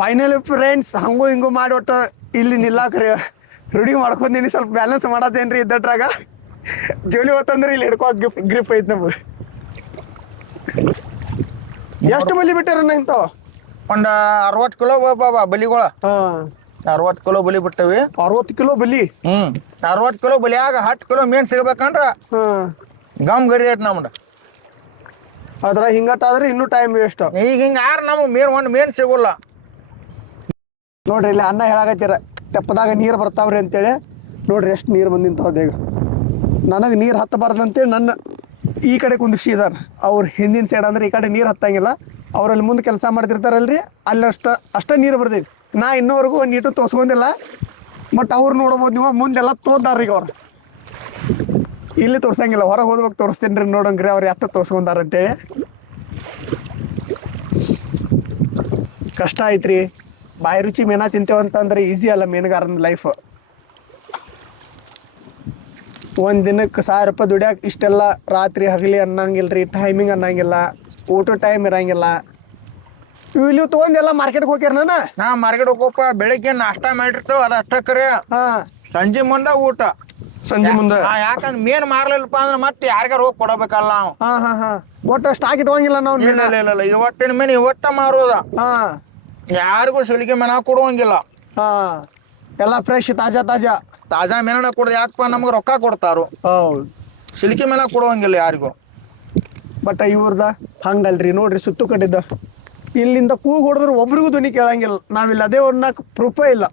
ಫೈನಲಿ ಫ್ರೆಂಡ್ಸ್, ಹಂಗೂ ಹಿಂಗೂ ಮಾಡಿ ಒಟ್ಟು ಇಲ್ಲಿ ನಿಲ್ಲಾಕ್ರಿ ರೆಡಿ ಮಾಡ್ಕೊಂಡೀನಿ. ಸ್ವಲ್ಪ ಬ್ಯಾಲೆನ್ಸ್ ಮಾಡತ್ತೇನ್ರಿ ಇದ್ದಟ್ರಾಗ. ಜೋಲಿ ಹೊತ್ತಂದ್ರೆ ಇಲ್ಲಿ ಹಿಡ್ಕೋ ಗ್ರಿಪ್ ಐತಿ ನಮ್ಗೆ. ಎಷ್ಟು ಬಲಿ ಬಿಟ್ಟಾರಣ್ಣ ಇಂಥವು? ಒಂದು 60 ಕಿಲೋ ಬಾಬಾ ಬಲಿಗಳ. 60 ಕಿಲೋ ಬಲಿ ಬಿಟ್ಟವಿ. 60 ಕಿಲೋ ಬಲಿ? 60 ಕಿಲೋ ಬಲಿಯಾಗ 10 ಕಿಲೋ ಮೀನ್ ಸಿಗ್ಬೇಕಂದ್ರ ಗಮ್ ಗರಿ ಐತಿ ನಮ್ದು. ಅದ್ರ ಹಿಂಗಟ್ಟಾದ್ರೆ ಇನ್ನೂ ಟೈಮ್ ವೇಸ್ಟ್. ಈಗ ಹಿಂಗ ನಮ್ಗೆ ಒಂದು ಮೀನ್ ಸಿಗೋಲ್ಲ. ನೋಡ್ರಿ ಇಲ್ಲಿ ಅನ್ನ ಹೇಳಾಕತ್ತೀರ ತೆಪ್ಪದಾಗ ನೀರು ಬರ್ತಾವ್ರಿ ಅಂತೇಳಿ. ನೋಡ್ರಿ ಎಷ್ಟು ನೀರು ಬಂದಿಂತಾವ್ದು ಈಗ. ನನಗೆ ನೀರು ಹತ್ತಬಾರ್ದು ಅಂತೇಳಿ ನನ್ನ ಈ ಕಡೆ ಕುಂದಿಸಿದಾರ. ಅವ್ರು ಹಿಂದಿನ ಸೈಡ್ ಅಂದ್ರೆ ಈ ಕಡೆ ನೀರು ಹತ್ತಂಗಿಲ್ಲ. ಅವರಲ್ಲಿ ಮುಂದೆ ಕೆಲಸ ಮಾಡ್ತಿರ್ತಾರಲ್ರಿ, ಅಲ್ಲಿ ಅಷ್ಟೇ ನೀರು ಬರ್ತೈತಿ. ನಾ ಇನ್ನೋವರೆಗೂ ನೀಟು ತೋರ್ಸ್ಕೊಂಡಿಲ್ಲ. ಬಟ್ ಅವ್ರು ನೋಡ್ಬೋದು ನೀವು ಮುಂದೆಲ್ಲ ತೋದಾರ್ರಿ ಈಗ ಅವ್ರು. ಇಲ್ಲಿ ತೋರ್ಸಂಗಿಲ್ಲ, ಹೊರಗೆ ಹೋದ್ಬೇಕು ತೋರಿಸ್ತೀನಿ ರೀ ನೋಡಂಗ್ರಿ ಅವ್ರು ಎಷ್ಟು ತೋರ್ಸ್ಕೊಂಡಾರ ಅಂತೇಳಿ. ಕಷ್ಟ ಐತ್ರಿ. ಬಾಯಿ ರುಚಿ ಮೀನಾ ತಿಂತೇವಂತಂದ್ರೆ ಈಸಿ ಅಲ್ಲ ಮೀನುಗಾರನ ಲೈಫ್. ಒಂದು ದಿನಕ್ಕೆ 1000 ರೂಪಾಯಿ ದುಡಿಯಾಕೆ ಇಷ್ಟೆಲ್ಲ ರಾತ್ರಿ ಹಗಲಿ ಅನ್ನಂಗಿಲ್ಲ ರೀ, ಟೈಮಿಂಗ್ ಅನ್ನಂಗಿಲ್ಲ, ಊಟ ಟೈಮ್ ಇರಂಗಿಲ್ಲ. ಇಲ್ಲಿ ತೊಗೊಂಡೆಲ್ಲ ಮಾರ್ಕೆಟ್ಗೆ ಹೋಗ್ಯಾರ ನಾನು. ನಾ ಮಾರ್ಕೆಟ್ ಹೋಗಪ್ಪ, ಬೆಳಿಗ್ಗೆ ನಾಷ್ಟ ಮಾಡಿರ್ತಾವ ಅದು ಅಷ್ಟ ಕರೆ. ಹಾಂ, ಸಂಜೆ ಮುಂದೆ ಊಟ. ಸಂಜೆ ಮುಂದೆ ಯಾಕಂದ್ರೆ ಮೀನ್ ಮಾರ್ಲಿಲ್ಲಪ್ಪ ಅಂದ್ರೆ ಮತ್ತೆ ಯಾರಿಗಾರ ಹೋಗಿ ಕೊಡಬೇಕಲ್ಲ ನಾವು. ಹಾಂ. ಒಟ್ಟು ಸ್ಟಾಕ್ ಇಟ್ಕೊಂಗಿಲ್ಲ ನಾವು. ಇಲ್ಲ ಇವತ್ತಿನ ಮೀನು ಇವತ್ತ ಮಾರೋದ. ಹಾಂ, ಯಾರಿಗೂ ಸಿಳಿಕೆ ಮೀನ ಕೊಡುವಂಗಿಲ್ಲ. ಹಾಂ, ಎಲ್ಲ ಫ್ರೆಶ್ ತಾಜಾ ಮೀನನ ಕೊಡೋದು ಯಾಕಪ್ಪ, ನಮ್ಗೆ ರೊಕ್ಕ ಕೊಡ್ತಾರು. ಹೌದು, ಸಿಳಿಕೆ ಮೀನ ಕೊಡುವಂಗಿಲ್ಲ ಯಾರಿಗೂ. ಬಟ್ ಇವ್ರದ ಹಂಗಲ್ರಿ. ನೋಡ್ರಿ ಸುತ್ತು ಕಟ್ಟಿದ್ದ ಇಲ್ಲಿಂದ ಕೂಗು ಹೊಡೆದ್ರೆ ಒಬ್ರಿಗೂ ಧ್ವನಿ ಕೇಳಂಗಿಲ್ಲ. ನಾವಿಲ್ಲಿ ಅದೇ ಅನ್ನಕ್ಕೆ ಪ್ರೂಫೇ ಇಲ್ಲ.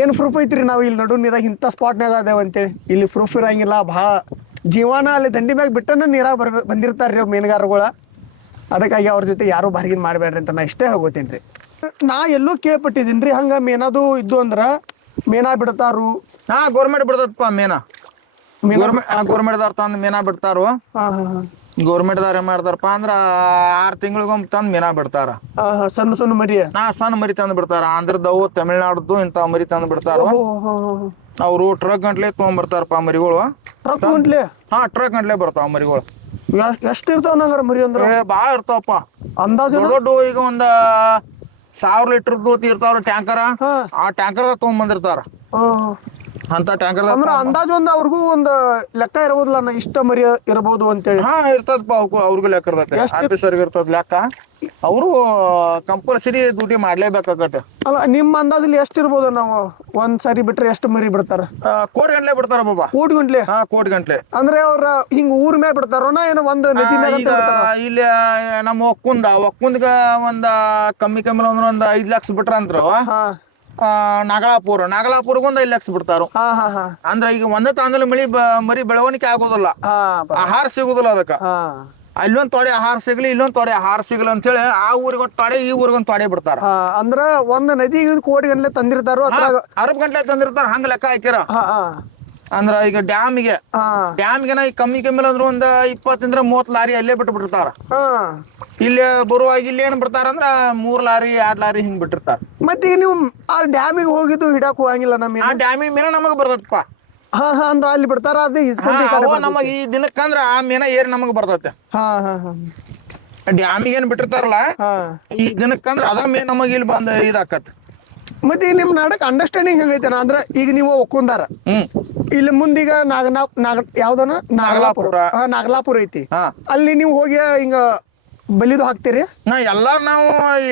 ಏನು ಪ್ರೂಫ್ ಐತ್ರಿ ನಾವು ಇಲ್ಲಿ ನಡು ನೀರಾಗ ಇಂಥ ಸ್ಪಾಟ್ನಾಗ ಅದೇವ ಅಂತೇಳಿ? ಇಲ್ಲಿ ಪ್ರೂಫ್ ಇರಂಗಿಲ್ಲ. ಭಾಳ ಜೀವನ ಅಲ್ಲಿ ದಂಡಿ ಮ್ಯಾಗ ಬಿಟ್ಟನ ನೀರಾಗ ಬಂದಿರ್ತಾರೆ ರೀ ಮೀನುಗಾರಗಳು. ಅದಕ್ಕಾಗಿ ಅವ್ರ ಜೊತೆ ಯಾರೂ ಬಾರ್ಗಿನ್ ಮಾಡಬೇಡ್ರಿ ಅಂತ ನಾ ಇಷ್ಟೇ ಹೋಗ್ತೀನಿ ರೀ. ನಾ ಎಲ್ಲೂ ಕೇಳ್ಪಟ್ಟಿದ್ದೀನಿ ರೀ ಹಂಗೆ ಮೀನದು ಇದ್ದು ಅಂದ್ರೆ ಮೀನಾ ಬಿಡ್ತಾರು. ಗೌರ್ಮೆಂಟ್ ಬಿಡ್ತದಪ್ಪ ಮೀನ. ಗೌರ್ಮೆಂಟ್ದವ್ರು ತಂದು ಮೀನಾ ಬಿಡ್ತಾರು. ಗೌರ್ಮೆಂಟ್ದವ್ರು ಏನ್ ಮಾಡ್ತಾರಪ್ಪ ಅಂದ್ರ 6 ತಿಂಗಳಿಗೊಮ್ಮೆ ತಂದು ಮೀನಾ ಬಿಡ್ತಾರ. ಸಣ್ಣ ಮರಿ. ಸಣ್ಣ ಮರಿ ತಂದು ಬಿಡ್ತಾರ. ಆಂಧ್ರದವು ತಮಿಳ್ನಾಡ್ದು ಇಂಥ ಮರಿ ತಂದು ಬಿಡ್ತಾರ. ಅವರು ಟ್ರಕ್ ಗಂಟ್ಲೆ ತೊಗೊಂಡ್ಬರ್ತಾರಪ್ಪ ಮರಿಗಳು. ಟ್ರಕ್ ಗಂಟ್ಲೆ? ಟ್ರಕ್ ಗಂಟ್ಲೆ ಬರ್ತಾವ ಮರಿಗಳು. ಎಷ್ಟು ಇರ್ತಾವ ನಂಗಾರ ಮರಿ ಅಂದ್ರೆ? ಭಾಳ ಇರ್ತಾವಪ್ಪ. ಅಂದಾಜು ದೊಡ್ಡ ಈಗ ಒಂದ 1000 ಲೀಟರ್ದು ಇರ್ತಾವ್ರ ಟ್ಯಾಂಕರ್. ಆ ಟ್ಯಾಂಕರ್ದಾಗ ತೊಗೊಂಡ್ಬಂದಿರ್ತಾರ. ಅಂತ ಟ್ಯಾಂಕರ್ ಅಂದ್ರೆ ಅಂದಾಜು ಒಂದು ಅವ್ರಿಗೂ ಒಂದು ಲೆಕ್ಕ ಇರಬಹುದಲ್ಲ, ನಾ ಇಷ್ಟ ಮರಿ ಇರಬಹುದು ಅಂತೇಳಿ. ಇರ್ತದಪ್ಪ ಅವ್ರಿಗೂ ಲೆಕ್ಕ ಇರ್ತೈತೆ. ಆಫೀಸರ್ಗೆ ಇರ್ತದ ಲೆಕ್ಕ. ಅವರು ಕಂಪಲ್ಸರಿ ಡ್ಯೂಟಿ ಮಾಡ್ಲೇಬೇಕಾಗತ್ತೆ. ಅಲ್ಲ, ನಿಮ್ಮ ಅಂದಾಜಲ್ಲಿ ಎಷ್ಟು ಇರ್ಬೋದು? ನಾವು ಒಂದ್ ಸರಿ ಬಿಟ್ರೆ ಎಷ್ಟು ಮರಿ ಬಿಡ್ತಾರ? ಕೋಟಿ ಗಂಟ್ಲೆ ಬಿಡ್ತಾರ ಬಾಬಾ. ಕೋಟಿ ಗಂಟ್ಲೆ? ಕೋಟಿ ಗಂಟ್ಲೆ. ಅಂದ್ರೆ ಅವ್ರ ಹಿಂಗ ಊರ್ ಮ್ಯಾಗ ಬಿಡ್ತಾರೋನ ಏನೋ ಒಂದು ನದಿ ಮ್ಯಾಗ? ಇಲ್ಲಿ ನಮ್ಮ ಒಕ್ಕುಂದ್ಗ ಒಂದ ಕಮ್ಮಿ ಅಂದ್ರೆ ಒಂದ್ 5 ಲಕ್ಷ ಬಿಟ್ರ ಅಂದ್ರು. ನಾಗಲಾಪುರ್ಗೊಂದ್ 5 ಲಕ್ಷ ಬಿಡ್ತಾರ. ಅಂದ್ರ ಈಗ ಒಂದೇ ತಾಂದಲ್ಲಿ ಮರಿ ಬೆಳವಣಿಗೆ ಆಗೋದಿಲ್ಲ, ಆಹಾರ ಸಿಗುದಿಲ್ಲ. ಅದಕ್ಕ ಅಲ್ಲೊಂದ್ ತೊಡೆ ಆಹಾರ ಸಿಗ್ಲಿ, ಇಲ್ಲೊಂದ್ ತೊಡೆ ಆಹಾರ ಸಿಗ್ಲಿ ಅಂತ ಹೇಳಿ ಆ ಊರಿಗೊಂದ್ ತೊಡೆ ಈ ಊರಿಗೊಂದ್ ತೊಡೆ ಬಿಡ್ತಾರ. ಅಂದ್ರ ಒಂದ್ ನದಿ ಕೋಟಿ ಗಂಟ್ಲೆ ತಂದಿರ್ತಾರ, 60 ಗಂಟ್ಲೆ ತಂದಿರ್ತಾರ. ಹಂಗ ಲೆಕ್ಕ ಹಾಕ್ಯಾರ. ಅಂದ್ರ ಈಗ ಡ್ಯಾಮಿಗೆ ಈ ಕಮ್ಮಿ ಅಂದ್ರೆ ಒಂದ್ 20-30 ಲಾರಿ ಅಲ್ಲೇ ಬಿಟ್ಟು ಬಿಟ್ಟಿರ್ತಾರ. ಇಲ್ಲಿ ಬರುವಾಗ ಇಲ್ಲಿ ಏನ್ ಬಿಡ್ತಾರ ಅಂದ್ರ 3 ಲಾರಿ 2 ಲಾರಿ ಹಿಂಗ್ ಬಿಟ್ಟಿರ್ತಾರ. ಮತ್ತೆ ಈಗ ನೀವು ಆ ಡ್ಯಾಮಿಗೆ ಹೋಗಿದ್ದು ಹಿಡಾಕ್ ಹೋಗಂಗಿಲ್ಲ? ನಮ್ಮ ಆ ಡ್ಯಾಮಿನ ಮೀನ ನಮಗ್ ಬರ್ತದಪ್ಪ. ಅಂದ್ರ ಅಲ್ಲಿ ಬಿಡ್ತಾರ, ಅದು ನಮಗ್ ಈ ದಿನಕ್ಕಂದ್ರ ಆ ಮೀನ ಏರ್ ನಮಗ್ ಬರ್ತೈತೆ. ಡ್ಯಾಮಿಗೆ ಏನ್ ಬಿಟ್ಟಿರ್ತಾರಲ್ಲ ಈ ದಿನಕ್ಕಂದ್ರ ಅದ ಮೀನ್ ನಮಗ್ ಇಲ್ಲಿ ಬಂದ್ ಇದಾಕತ್. ಮತ್ತೆ ಈಗ ನಿಮ್ ನಾಡಕ್ ಅಂಡರ್ಸ್ಟ್ಯಾಂಡಿಂಗ್ ಹೆಂಗೈತೆನ? ಅಂದ್ರ ಈಗ ನೀವು ಒಕ್ಕೊಂದಾರ, ಇಲ್ಲಿ ಮುಂದೀಗ ಯಾವ್ದನ ನಾಗಲಾಪುರ ಐತಿ, ಅಲ್ಲಿ ನೀವು ಹೋಗಿ ಹಿಂಗ ಬಲಿದು ಹಾಕ್ತೀರಿ? ಎಲ್ಲಾರು ನಾವು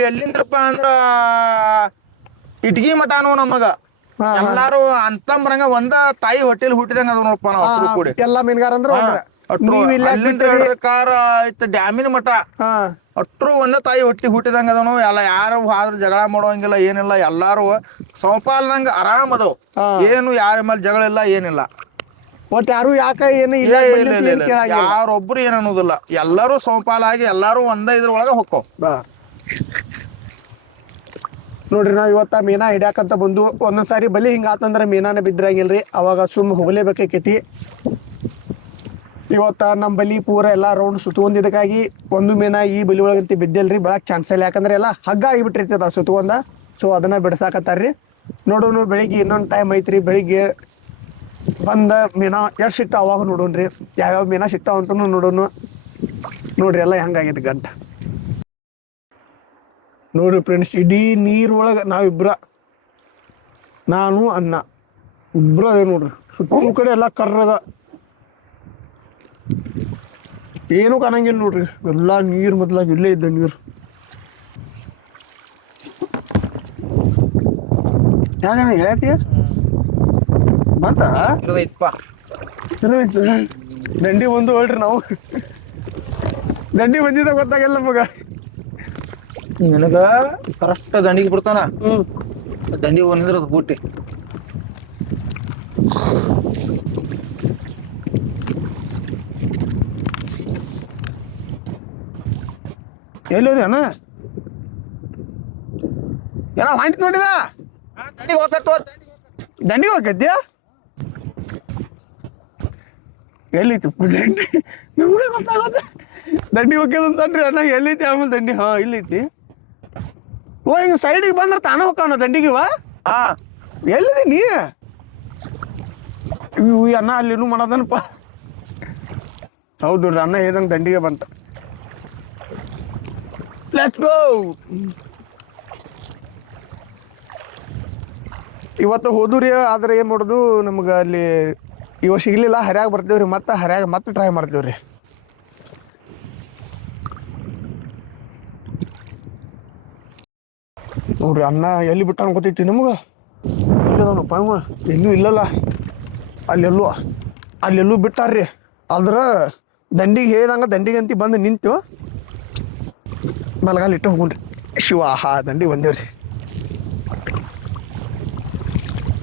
ಎಲ್ಲಿಂದ್ರಪ್ಪ ಅಂದ್ರ ಇಟ್ಗಿ ಮಠನು ನಮಗ ಎಲ್ಲಾರು ಅಂತಂಬರಂಗ ಒಂದ ತಾಯಿ ಹೊಟ್ಟೆಲ್ ಹುಟ್ಟಿದಂಗ ಅದ ನೋಡಪ್ಪ ನಾವು ಕೂಡಿ. ಎಲ್ಲಾ ಮೀನುಗಾರ ಅಂದ್ರ ಡ್ಯಾಮಿನ ಮಠ ಅಟ್ರು ಒಂದ ತಾಯಿ ಹುಟ್ಟಿದಂಗ ಅದನು. ಎಲ್ಲ ಯಾರು ಆದ್ರ ಜಗಳ ಮಾಡುವಂಗಿಲ್ಲ, ಏನಿಲ್ಲ. ಎಲ್ಲಾರು ಸಮಪಾಲ್ದಂಗ ಆರಾಮ್ ಅದಾವ. ಏನು ಯಾರ ಮೇಲೆ ಜಗಳ ಇಲ್ಲ, ಏನಿಲ್ಲ. ಒಟ್ಟು ಯಾರು ಯಾಕ ಏನು ಇಲ್ಲ, ಯಾರೊಬ್ರು ಏನ್ ಅನ್ನೋದಿಲ್ಲ. ಎಲ್ಲಾರು ಸಮಪಾಲಾಗಿ ಎಲ್ಲಾರು ಒಂದ ಇದ್ರೊಳಗ ಹೊಕ್ಕವ್. ನೋಡ್ರಿ, ನಾವ್ ಇವತ್ತ ಮೀನಾ ಹಿಡ್ಯಾಕಂತ ಬಂದು ಒಂದೊಂದ್ಸಾರಿ ಬಲಿ ಹಿಂಗ ಆತಂದ್ರ ಮೀನಾನ ಬಿದ್ರಂಗಿಲ್ರಿ, ಅವಾಗ ಸುಮ್ಮ ಹೋಗ್ಲೇಬೇಕಾಕೈತಿ. ಇವತ್ತ ನಮ್ಮ ಬಲಿ ಪೂರ ಎಲ್ಲ ರೌಂಡ್ ಸುತ್ತುವಂದಿದ್ದಕ್ಕಾಗಿ ಒಂದು ಮೀನಾ ಈ ಬಲಿ ಒಳಗಂತ ಬಿದ್ದಿಲ್ರಿ, ಬೆಳಕ್ ಚಾನ್ಸ್ ಇಲ್ಲ. ಯಾಕಂದ್ರೆ ಎಲ್ಲ ಹಗ್ಗ ಆಗಿಬಿಟ್ಟಿರ್ತದ ಸುತ್ತುವಂದ. ಸೊ ಅದನ್ನ ಬಿಡ್ಸಾಕತ್ತಾರ್ರಿ. ನೋಡೋನು ಬೆಳಿಗ್ಗೆ ಇನ್ನೊಂದು ಟೈಮ್ ಐತ್ರಿ. ಬೆಳಿಗ್ಗೆ ಬಂದ ಮೀನಾ ಎಷ್ಟು ಸಿಗ್ತಾವ ಅವಾಗ ನೋಡೋಣ್ರಿ, ಯಾವ್ಯಾವ ಮೀನಾ ಸಿಗ್ತಾವ ಅಂತ ನೋಡೋನು. ನೋಡ್ರಿ ಎಲ್ಲ ಹೆಂಗಾಗೈತಿ ಗಂಟ. ನೋಡ್ರಿ ಫ್ರೆಂಡ್ಸ್, ಇಡೀ ನೀರೊಳಗೆ ನಾವಿಬ್ರ, ನಾನು ಅಣ್ಣ ಇಬ್ರ ಅದೇ ನೋಡ್ರಿ. ಸುತ್ತ ಕಡೆ ಎಲ್ಲ ಕರ್ರಗ, ಏನು ಕಾಣಂಗಿಲ್ಲ ನೋಡ್ರಿ. ಎಲ್ಲ ನೀರು ಮೊದ್ಲಾಗ ಇಲ್ಲೇ ಇದ್ದ ನೀರು. ಯಾಕಣ್ಣ ಹೇಳ್ತೀಯ ಬಂತ ದಂಡಿ ಬಂದು ಹೇಳ್ರಿ. ನಾವು ದಂಡಿ ಬಂದಿದ್ದ ಗೊತ್ತಾಗಿಲ್ಲ ನಮಗ. ನಿನಗ ಕರೆಕ್ಟ್ ದಂಡಿಗೆ ಬಿಡ್ತಾನ ಹ್ಮ್ ದಂಡಿಗೆ ಒಂದಿದ್ರದ್ ಬೂಟಿ ಎಲ್ಲಿದೆ ಅಣ್ಣ ಏನೋ ವಾಂಟಿ ನೋಡಿದ ದಂಡಿಗೆ ಹೋಗತ್ತು ದಂಡಿಗೆ ಹೋಗದ್ಯಾ ಎಲ್ಲೈತಿ ದಂಡಿ ನಮ್ಗೆ ಗೊತ್ತಾಗುತ್ತೆ ದಂಡಿ ಹೋಗ್ಯದಂತನ್ರಿ ಅಣ್ಣ ಎಲ್ಲೈತಿ ಆಮೇಲೆ ದಂಡಿ ಹಾ ಇಲ್ಲೈತಿ ಓ ಹಿಂಗ ಸೈಡಿಗೆ ಬಂದ್ರೆ ತಾನ ಹೋಗ್ಕವನ ದಂಡಿಗಿವ ಹಾ ಎಲ್ಲಿದೆ ನೀ ಇವು ಅಣ್ಣ ಅಲ್ಲಿನೂ ಮಾಡೋದನಪ್ಪ ಹೌದು ಅಣ್ಣ ಹೇಳ್ದಂಗೆ ದಂಡಿಗೆ ಬಂತ ಲೆಟ್ಸ್ ಗೋ ಇವತ್ತು ಹೋದ್ರಿ ಆದ್ರೆ ಏನು ಮಾಡೋದು ನಮ್ಗೆ ಅಲ್ಲಿ ಇವ ಸಿಗ್ಲಿಲ್ಲ ಹರ್ಯಾಗ ಬರ್ತೀವ್ರಿ ಮತ್ತೆ ಹರ್ಯಾಗ ಮತ್ತೆ ಟ್ರೈ ಮಾಡ್ತೀವ್ರಿ ನೋಡ್ರಿ ಅನ್ನ ಎಲ್ಲಿ ಬಿಟ್ಟಾನ ಗೊತ್ತೈತಿ ನಮ್ಗೆ ಇಲ್ಲದವನಪ್ಪ ಇವ ಎಲ್ಲೂ ಇಲ್ಲಲ್ಲ ಅಲ್ಲೆಲ್ಲೂ ಬಿಟ್ಟಾರ್ರಿ ಆದ್ರ ದಂಡಿಗೆ ಹೇಳ್ದಂಗ ದಂಡಿಗೆ ಅಂತಿ ಬಂದು ನಿಂತು ಮಲಗಾಲ ಇಟ್ಟು ಹೋಗ್ರಿ ಶಿವ ಹಾ ದಂಡಿ ಬಂದೇವ್ರಿ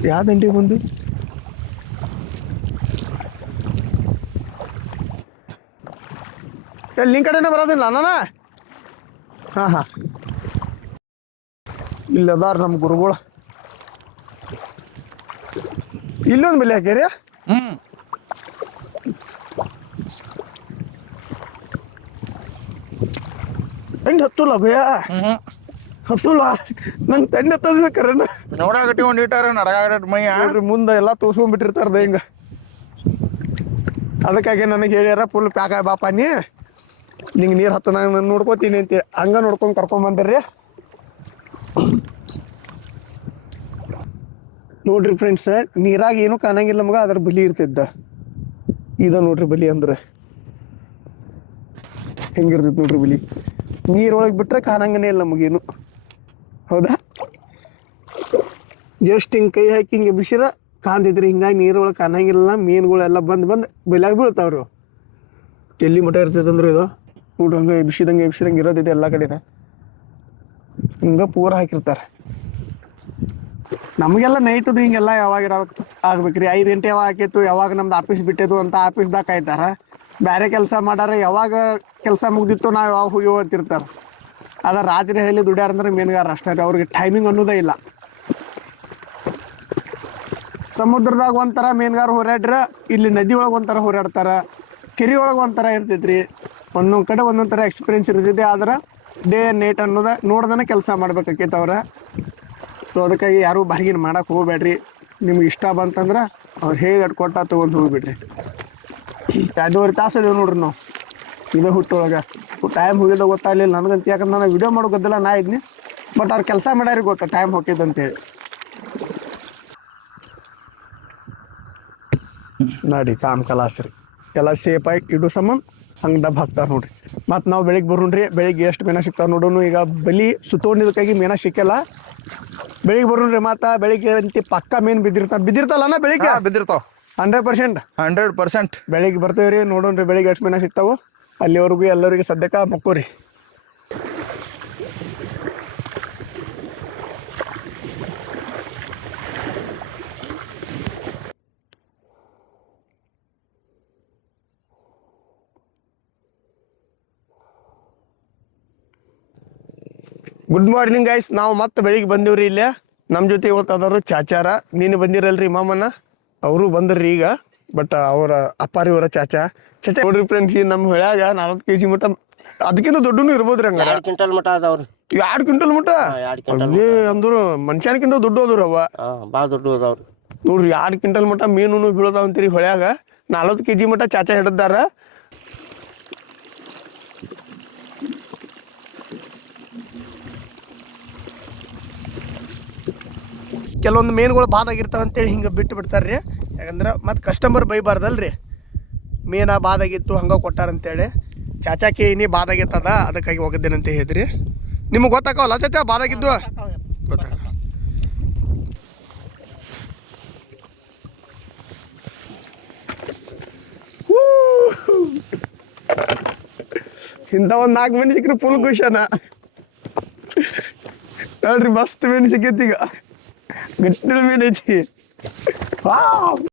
ಯಾವ ದಂಡಿಗೆ ಬಂದು ಎಲ್ಲಿ ನಿನ್ ಕಡೆನೇ ಬರೋದಿಲ್ಲ ಅಣ್ಣ ಹಾಂ ಇಲ್ಲದಾರ ನಮ್ಮ ಗುರುಗಳು ಇಲ್ಲೊಂದು ಬೆಲೆ ಹಾಕ್ಯಾರಿ ತಂಡಿ ಹತ್ತಲ್ಲ ಭಯ ಹತ್ತಲ್ಲ ನಂಗೆ ತಂಡಿ ಹತ್ತದ ಕರೆನ ನೋಡಾಗಟ್ಟಿ ಒಂದು ಇಟ್ಟಾರ ನಡಗಾಗಟ್ ಮೈಯ ನೋಡ್ರಿ ಮುಂದೆ ಎಲ್ಲ ತೋರ್ಸ್ಕೊಂಡ್ಬಿಟ್ಟಿರ್ತಾರ್ದ ಹಿಂಗ ಅದಕ್ಕಾಗಿ ನನಗೆ ಹೇಳ್ಯಾರ ಫುಲ್ ಪ್ಯಾಕ್ ಆಗಿ ಬಾಪ ನಿಂಗೆ ನೀರು ಹತ್ತ ನಾನು ನೋಡ್ಕೋತೀನಿ ಅಂತ ಹಂಗ ನೋಡ್ಕೊಂಡು ಕರ್ಕೊಂಬಂದಿರ್ರಿ ನೋಡ್ರಿ ಫ್ರೆಂಡ್ಸ್ ನೀರಾಗ ಏನೂ ಕಾಣಂಗಿಲ್ಲ ನಮ್ಗೆ ಅದ್ರ ಬಲಿ ಇರ್ತಿದ್ದ ಇದ ನೋಡ್ರಿ ಬಲಿ ಅಂದ್ರೆ ಹೆಂಗಿರ್ತೈತಿ ನೋಡ್ರಿ ಬಲಿ ನೀರೊಳಗೆ ಬಿಟ್ರೆ ಕಾಣಂಗನೇ ಇಲ್ಲ ನಮಗೇನು ಹೌದಾ ಜಸ್ಟ್ ಹಿಂಗೆ ಕೈ ಹಾಕಿ ಹಿಂಗೆ ಬಿಸಿರ ಕಾಂತಿದ್ರಿ ಹಿಂಗಾಗಿ ನೀರೊಳಗೆ ಕಾಣಂಗಿಲ್ಲ ಮೀನುಗಳೆಲ್ಲ ಬಂದು ಬಲಿಯಾಗ ಬೀಳ್ತಾವ್ರಿ ಎಲ್ಲಿ ಮಠ ಇರ್ತೈತೆ ಅಂದ್ರೆ ಇದು ನೋಡ್ರಿ ಹಂಗೆ ಬಿಸಿದಂಗೆ ಇರೋದಿದೆ ಎಲ್ಲ ಕಡೆನ ಹಿಂಗೆ ಪೂರ ಹಾಕಿರ್ತಾರೆ ನಮಗೆಲ್ಲ ನೈಟದು ಹಿಂಗೆಲ್ಲ ಯಾವಾಗ ಆಗ್ಬೇಕ್ರಿ 5 ಗಂಟೆ ಯಾವಾಗ ಆಕೈತು ಯಾವಾಗ ನಮ್ದು ಆಫೀಸ್ ಬಿಟ್ಟಿದ್ದು ಅಂತ ಆಫೀಸ್ದಾಗ ಕಾಯ್ತಾರ ಬೇರೆ ಕೆಲಸ ಮಾಡಾರ ಯಾವಾಗ ಕೆಲಸ ಮುಗ್ದಿತ್ತು ನಾವು ಯಾವಾಗ ಹೋಗ್ಯೋ ಅಂತಿರ್ತಾರೆ ಅದ ರಾತ್ರಿ ಹೇಳಿ ದುಡ್ಯಾರ ಅಂದ್ರೆ ಮೀನುಗಾರ ಅಷ್ಟೇ ರೀ ಅವ್ರಿಗೆ ಟೈಮಿಂಗ್ ಅನ್ನೋದೇ ಇಲ್ಲ ಸಮುದ್ರದಾಗ ಒಂಥರ ಮೀನುಗಾರ ಹೋರಾಡ್ರ ಇಲ್ಲಿ ನದಿ ಒಳಗೆ ಒಂಥರ ಹೋರಾಡ್ತಾರ ಕೆರೆ ಒಳಗೆ ಒಂಥರ ಇರ್ತೈತ್ರಿ ಒಂದೊಂದು ಕಡೆ ಒಂದೊಂದು ಥರ ಎಕ್ಸ್ಪೀರಿಯನ್ಸ್ ಇರ್ತೈತಿ ಆದ್ರೆ ಡೇ ನೈಟ್ ಅನ್ನೋದ ನೋಡ್ದೇ ಕೆಲಸ ಮಾಡ್ಬೇಕಾಕೈತೆ ಅವ್ರ ಸೊ ಅದಕ್ಕಾಗಿ ಯಾರೂ ಬಾರ್ಗಿನ್ ಮಾಡಕ್ಕೆ ಹೋಗ್ಬೇಡ್ರಿ ನಿಮ್ಗೆ ಇಷ್ಟ ಬಂತಂದ್ರೆ ಅವ್ರು ಹೇಗೆ ಕೊಟ್ಟ ತೊಗೊಂಡು ಹೋಗ್ಬಿಡ್ರಿ 2.5 ತಾಸು ಅದೇವು ನೋಡ್ರಿ ನಾವು ಇದೇ ಹುಟ್ಟೊಳಗೆ ಟೈಮ್ ಹೋಗಿದ್ದ ಗೊತ್ತಾಗಲಿಲ್ಲ ನನಗಂತ ಯಾಕಂದ್ರೆ ನಾನು ವಿಡಿಯೋ ಮಾಡೋ ಗದ್ದಲ್ಲ ನಾ ಇದ್ನಿ ಬಟ್ ಅವ್ರು ಕೆಲಸ ಮಾಡ್ಯಾರಿ ಗೊತ್ತಾ ಟೈಮ್ ಹೋಗಿದ್ದು ಅಂತೇಳಿ ನೋಡಿ ಕಾಮ್ ಕಲಾಸ್ರಿ ಎಲ್ಲ ಸೇಫಾಗಿ ಇಡೋ ಸಂಬಂಧ ಹಂಗೆ ಡಬ್ಬ ಹಾಕ್ತಾರೆ ನೋಡ್ರಿ ಮತ್ತು ನಾವು ಬೆಳಿಗ್ಗೆ ಬರೋಣ್ರಿ ಬೆಳಿಗ್ಗೆ ಎಷ್ಟು ಮೀನ ಸಿಗ್ತಾವೆ ನೋಡೋಣ ಈಗ ಬಲಿ ಸುತ್ತೋಣಿದಕ್ಕಾಗಿ ಮೀನ ಸಿಕ್ಕಿಲ್ಲ ಬೆಳಿಗ್ಗೆ ಬರೋಣ್ರಿ ಮತ್ತು ಬೆಳಿಗ್ಗೆ ಅಂತ ಪಕ್ಕ ಮೀನು ಬಿದ್ದಿರ್ತಲ್ಲ ಬೆಳಿಗ್ಗೆ ಬಿದ್ದಿರ್ತಾವ 100% ಬೆಳಿಗ್ಗೆ ಬರ್ತೇವೆ ರೀ ನೋಡೋಣ್ರಿ ಬೆಳಿಗ್ಗೆ ಎಷ್ಟು ಮೀನ ಸಿಗ್ತಾವೆ ಅಲ್ಲಿವರೆಗೂ ಎಲ್ಲರಿಗೆ ಸದ್ಯಕ್ಕೆ ಮಕ್ಕೋರಿ ಗುಡ್ ಮಾರ್ನಿಂಗ್ ಗೈಸ್ ನಾವು ಮತ್ತೆ ಬೆಳಿಗ್ಗೆ ಬಂದಿವ್ರಿ ಇಲ್ಲೇ ನಮ್ಮ ಜೊತೆ ಇವತ್ತಾದವರು ಚಾಚಾರ ನೀನು ಬಂದಿರಲ್ರಿ ಮಾಮನ್ನ ಅವರು ಬಂದ್ರಿ ಈಗ ಬಟ್ ಅವರ ಅಪ್ಪಾರಿ ಅವರ ಚಾಚಾ ನೋಡ್ರಿ ಫ್ರೆಂಡ್ಸ್ ಈ ನಮ್ಮ ಹೊಳ್ಯಾಗ 40 kg ಮಟ್ಟ ಅದಕ್ಕಿಂತ ದೊಡ್ಡನು ಇರ್ಬೋದ್ರಿ ಹಂಗಾರ 2 ಕ್ವಿಂಟಲ್ ಮಟ ಅದಾವ್ರಿ 2 ಕ್ವಿಂಟಲ್ ಮಟ್ಟ ಅದೇ ಅಂದ್ರು ಮನುಷ್ಯನಕ್ಕಿಂತ ದೊಡ್ಡ ಹೋದ್ರು ಅವ ಭಾಳ ದೊಡ್ಡ ಅದಾವ್ರಿ ನೋಡ್ರಿ 2 ಕ್ವಿಂಟಲ್ ಮಟ್ಟ ಮೀನು ಬೀಳೋದಾವ ಅಂತೀರಿ ಹೊಳ್ಯಾಗ 40 kg ಮಟ್ಟ ಚಾಚಾ ಹಿಡಿದಾರ ಕೆಲವೊಂದು ಮೀನುಗಳು ಬಾದಾಗಿರ್ತಾವ ಅಂತೇಳಿ ಹಿಂಗೆ ಬಿಟ್ಟು ಬಿಡ್ತಾರ್ರಿ ಯಾಕಂದ್ರೆ ಮತ್ತೆ ಕಸ್ಟಮರ್ ಬೈಬಾರ್ದಲ್ರಿ ಮೀನ ಬಾದಾಗಿತ್ತು ಹಂಗೆ ಕೊಟ್ಟಾರಂತೇಳಿ ಚಾಚಾಕಿ ಏನಿ ಬಾದಾಗಿತ್ತದ ಅದಕ್ಕಾಗಿ ಹೋಗಿದ್ದೇನಂತ ಹೇಳಿದ್ರಿ ನಿಮಗೆ ಗೊತ್ತಾಗವಲ್ಲ ಚಾಚಾ ಬಾದಾಗಿದ್ದು ಗೊತ್ತಾಗ ಇಂಥ ಒಂದು 4 ಮಂದಿ ಸಿಕ್ಕರೆ ಫುಲ್ ಖುಷಿನ ನೋಡ್ರಿ ಮಸ್ತ್ ಮೀನು ಸಿಕ್ಕೈತಿ ಈಗ ಗಟ್ಟಿನ ಮೀನು ಐತಿ ವಾವ್